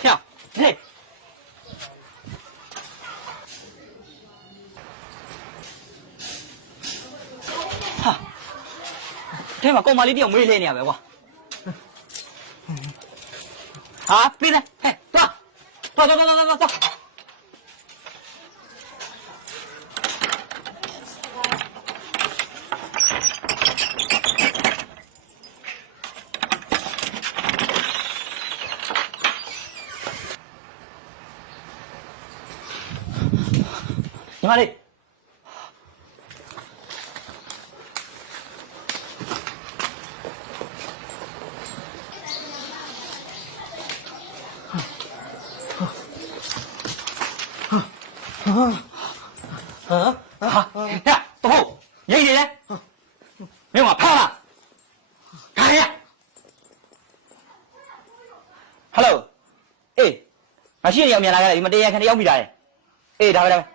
跳，嘿。哈，这嘛，光马里地我没来呢，别哇。啊，别呢，嘿，走，走走走走走走。 ညီမလေးဟာဟာဟဲ့တော့ရိတ်နေတယ်မင်းကဖားလားဟာရဟယ်လိုအေးမရှိနေအောင်မြန်လာကြတယ်ဒီမတရားခံတယောက်မိတာလေအေးဒါပဲဒါပဲ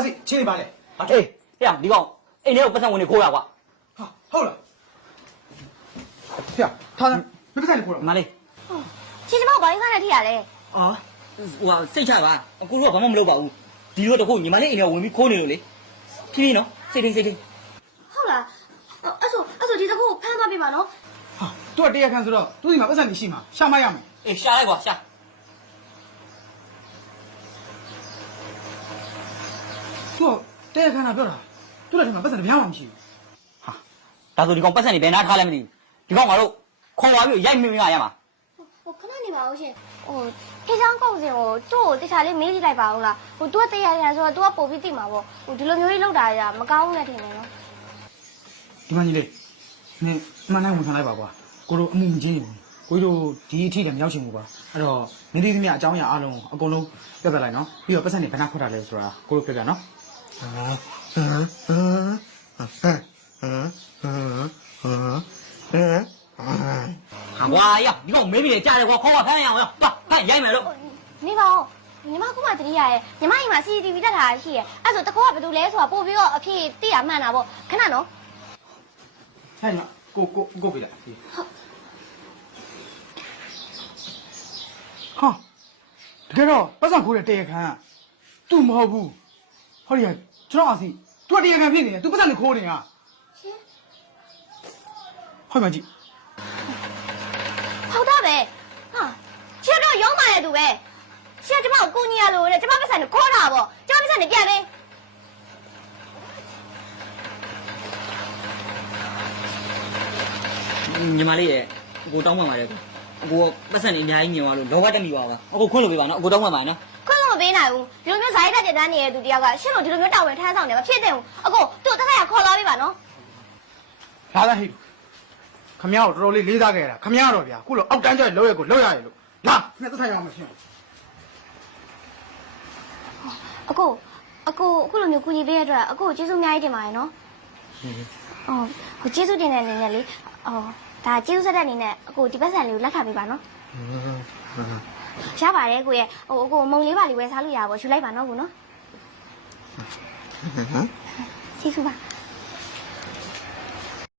အဲ့ဒီချင်းနေပါလေဟာအေးဟဲ့ဒီကောင်အိမ်ထဲကိုပတ်စံဝင်နေခိုးတာကွာဟာဟုတ်လားဖျားထားတယ်မပဆိုင်လေခေါ်တော့မလေးချီချမောက်ဘာလို့ခါနေထိရလဲအာဟိုဟာစိတ်ချပါအကူတို့ကဘာမှမလုပ်ပါဘူးဒီလိုတခုညီမလေးအိမ်ထဲဝင်ပြီးခိုးနေလို့လေဖြည်းဖြည်းနော်စိတ်ထိန်စိတ်ထိန်ဟုတ်လားအဲ့ဆိုအဲ့ဆိုဒီတကူဖမ်းသွားပြီပါနော်ဟာသူကတရားခံဆိုတော့သူ့ဒီမှာပတ်စံရှိမှာရှာမရမယ်အေးရှာလိုက်ကွာရှာ သူကတရားခံတာပြောတာသူ့လက်ထဲမှာပတ်စံတစ်ပြားမှမရှိဘူးဟာဒါဆိုဒီကောင်ပတ်စံနေဘယ်နာထားလဲမသိဘူးဒီကောင်ငါတို့ခေါ်သွားပြီးရိုက်မိမိရရမှာဟိုခဏနေပါဦးရှင်ဟိုခေချောင်းကောက်စင်ကိုသူ့ကိုတခြားလေးမေးကြည့်လိုက်ပါဦးလားဟို तू ကတရားခံဆိုတော့ तू ကပို့ပြီးသိမှာပေါ့ဟိုဒီလိုမျိုးကြီးလောက်တာရမကောင်းဘူးနဲ့ထင်တယ်နော်ဒီမကြီးလေးနင်မှန်တိုင်းဝန်ခံလိုက်ပါကွာကိုတို့အမှုမကြီးဘူးကိုတို့ဒီအထိလည်းမရောက်ချင်ဘူးပါအဲ့တော့နေဒီသမီးအကြောင်းအရာအားလုံးအကုန်လုံးပြတ်ပြလိုက်နော်ပြီးတော့ပတ်စံနေဘယ်နှခွက်တာလဲဆိုတာကိုတို့ပြပြနော် ဟာကွာရောက်ဒီကောင်မေးမိတယ်ကြားတယ်ကွာခေါ်ပါခန်းရအောင်ရောက်ပါခန်းရိုက်မယ်လို့နေပါဦးညီမခုမှတတိယရဲ့ညီမအိမ်မှာ CCTV တက်ထားတာရှိရဲ့အဲ့ဆိုတကူကဘာလို့လဲဆိုတာပို့ပြီးတော့အဖြစ်သိရမှန်တာပေါ့ခဏနော်ဟဲ့ညကိုကိုကိုပြလိုက်ဟာတကယ်တော့ပတ်စံခိုးတဲ့တရားခံကသူ့မဟုတ်ဘူးဟောဒီက ကျွန်တော်အစီသူကတရားခံဖြစ်နေတယ်သူပတ်စံကိုခိုးနေတာရှင်ဟောမကြီးဟုတ်တော့ပဲဟာရှင်တော့ရုံးမာတဲ့သူပဲရှင်ကကျမကိုကိုကြီးရလို့တဲ့ကျမပတ်စံကိုခေါ်တာပေါ့ကျမပတ်စံကိုပြန်ပေးညီမလေးရဲ့အကိုတောင်းပန်ပါတယ်ကွာအကိုပတ်စံနေအများကြီးမြင်သွားလို့လောဘတက်မိပါပါအကိုခွင့်လို့ပေးပါနော်အကိုတောင်းပန်ပါနော်ခွင့်လို့မ ပေးနိုင်ဘူးဒီလိုမျိုးဇာတ်တက်တက်တန်းနေတဲ့သူတယောက်ကရှင်းလို့ဒီလိုမျိုးတာဝန်ထမ်းဆောင်နေမှာဖြစ်တယ်ဘူးအကိုသူ့တက်ခါရခေါ်လာပြီပါနော်လာလာဟိခမရတော့တော်တော်လေးလေးစားခဲ့တာခမရတော့ဗျာခုလိုအောက်တန်းကျလောက်ရကိုလောက်ရရလို့လာခမသက်ဆိုင်ရမှာရှင်အကိုအကိုအခုလိုမျိုးကူညီပေးရတဲ့အတွက်အကိုကိုကျေးဇူးအများကြီးတင်ပါတယ်နော်အော်ဟိုကျေးဇူးတင်တဲ့အနေနဲ့လေအော်ဒါကျေးဇူးဆက်တဲ့အနေနဲ့အကိုဒီပတ်စံလေးကိုလက်ခံပေးပါနော် ရပါတယ်ကိုရဲ့ဟိုအကိုမုံလေးပါလေးဝယ်စားလို့ရပါဘောယူလိုက်ပါနော်ကိုနော်ကျေးဇူးပါ